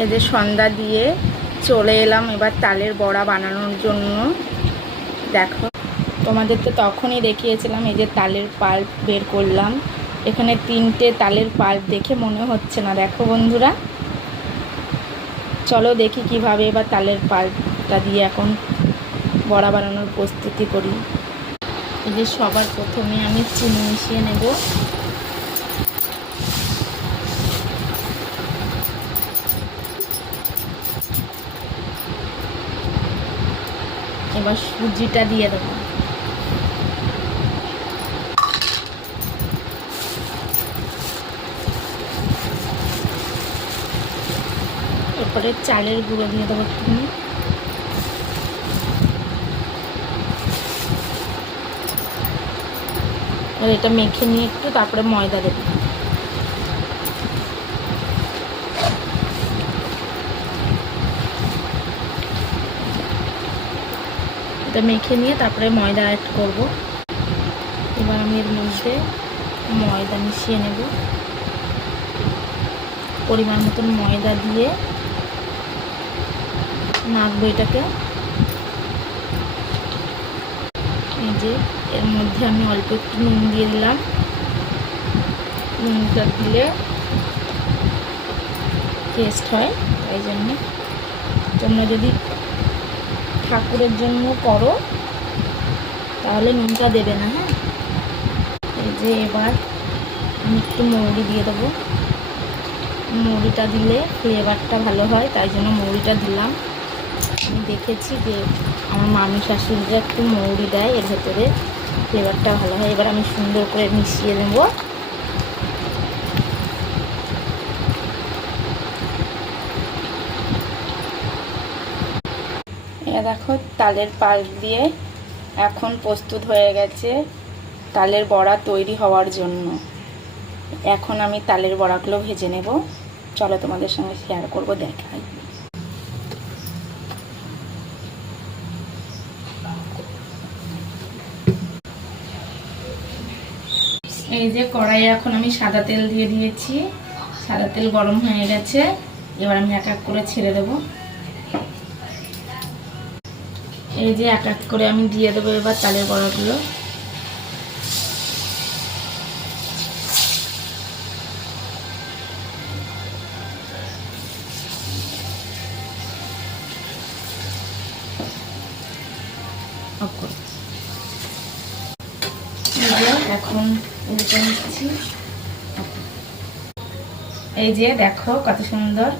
এই যে সন্ধ্যা দিয়ে চলে এলাম এবার তালের বড়া বানানোর জন্য। দেখো, তোমাদের তো তখনই দেখিয়েছিলাম এই যে তালের পাল্প বের করলাম। এখানে 3টে তালের পাল্প দেখে মনে হচ্ছে না। দেখো বন্ধুরা, চলো দেখি কিভাবে এবার তালের পাল্পটা দিয়ে এখন বড়া বানানোর প্রস্তুতি করি। এই যে সবার প্রথমে আমি চিনি মিশিয়ে নেব। এবার সুজিটা দিয়ে দেবো। এরপরে চালের গুঁড়ো দিয়ে দেবো একটুখানি। আর এটা মেখে নিয়ে একটু তারপরে ময়দা দেবো। এটা মেখে নিয়ে তারপরে ময়দা অ্যাড করব। এবার আমি এর মধ্যে ময়দা মিশিয়ে নেব। পরিমাণ মতন ময়দা দিয়ে মাখবো এটাকে। এই যে এর মধ্যে আমি অল্প একটু নুন দিয়ে দিলাম। নুনটা দিলে টেস্ট হয়, তাই জন্য। তোমরা যদি ঠাকুরের জন্য করো তাহলে নুনটা দেবে না, হ্যাঁ। এই যে এবার আমি একটু মৌরি দিয়ে দেবো। মৌরিটা দিলে ফ্লেভারটা ভালো হয়, তাই জন্য মৌরিটা দিলাম। আমি দেখেছি যে আমার মামি শাশুড়িরা একটু মৌরি দেয়, এর ভেতরে ফ্লেভারটা ভালো হয়। এবার আমি সুন্দর করে মিশিয়ে নেব। দেখো, তালের পাল্প দিয়ে এখন প্রস্তুত হয়ে গেছে তালের বড়া তৈরি হওয়ার জন্য। এখন আমি তালের বড়াগুলো ভেজে নেব। চলো তোমাদের সঙ্গে শেয়ার করব, দেখাই। এই যে কড়াইয়ে এখন আমি সাদা তেল দিয়ে দিয়েছি। সাদা তেল গরম হয়ে গেছে। এবার আমি এক এক করে ছেড়ে দেব। এই যে এক এক করে আমি দিয়ে দেবো এবার তালের বড়াগুলো। এখন উল্টে নিচ্ছি। এই যে দেখো কত সুন্দর